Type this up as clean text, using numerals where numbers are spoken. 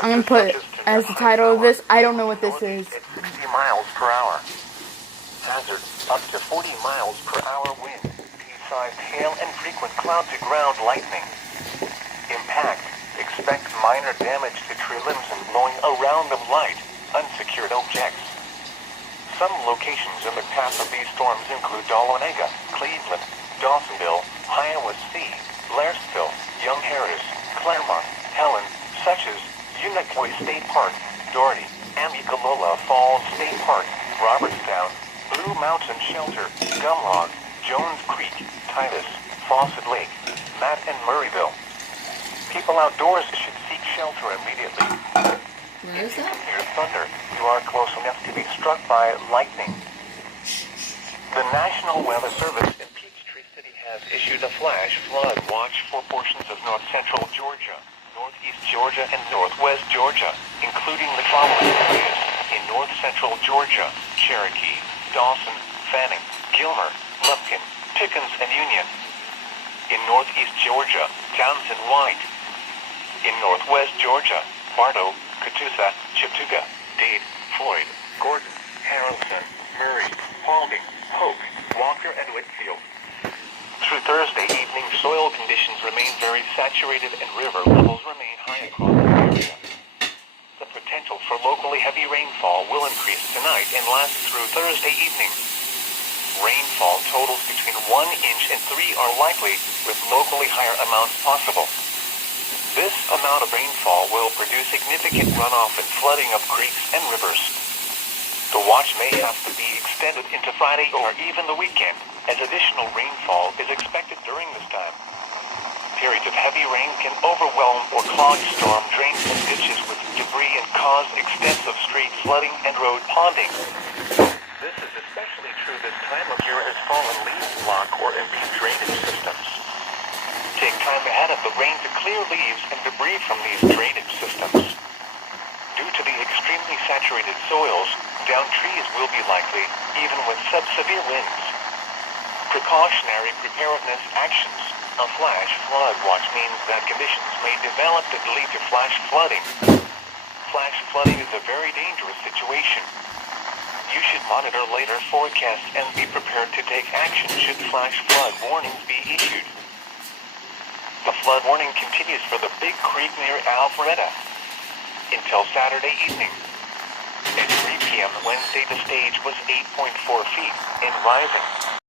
I'm gonna put as the title of this, I don't know what this is. At 60 miles per hour. Hazard, up to 40 miles per hour wind. Pea-sized hail and frequent cloud-to-ground lightning. Impact, expect minor damage to tree limbs and blowing around of light, unsecured objects. Some locations in the path of these storms include Dahlonega, Cleveland, Dawsonville, Iowa City, Blairsville, Young Harris, Claremont, Helen, such as Unicoi State Park, Doherty, Amicalola Falls State Park, Robertstown, Blue Mountain Shelter, Gumlog, Jones Creek, Titus, Fawcett Lake, Matt and Murrayville. People outdoors should seek shelter immediately. Where is that? If you hear thunder, you are close enough to be struck by lightning. The National Weather Service in Peachtree City has issued a flash flood watch for portions of north-central Georgia, northeast Georgia, and northwest Georgia, including the following areas: in north-central Georgia, Cherokee, Dawson, Fanning, Gilmer, Lupkin, Pickens, and Union. In northeast Georgia, Townsend, White. In northwest Georgia, Bartow, Catoosa, Chattooga, Dade, Floyd, Gordon, Harrelson, Murray, Paulding, Hoke, Walker, and Whitfield. Through Thursday evening, soil conditions remain very saturated and river levels remain high across the area. The potential for locally heavy rainfall will increase tonight and last through Thursday evening. Rainfall totals between 1 inch and 3 are likely, with locally higher amounts possible. This amount of rainfall will produce significant runoff and flooding of creeks and rivers. The watch may have to be extended into Friday or even the weekend, as additional rainfall is expected during this time. Periods of heavy rain can overwhelm or clog storm drains and ditches with debris and cause extensive street flooding and road ponding. This is especially true this time of year as fallen leaves block or impede drainage systems. Take time ahead of the rain to clear leaves and debris from these drainage systems. Due to the extremely saturated soils, downed trees will be likely, even with sub-severe winds. Precautionary preparedness actions. A flash flood watch means that conditions may develop that lead to flash flooding. Flash flooding is a very dangerous situation. You should monitor later forecasts and be prepared to take action should flash flood warnings be issued. The flood warning continues for the Big Creek near Alpharetta until Saturday evening. At 3 p.m. Wednesday, the stage was 8.4 feet and rising.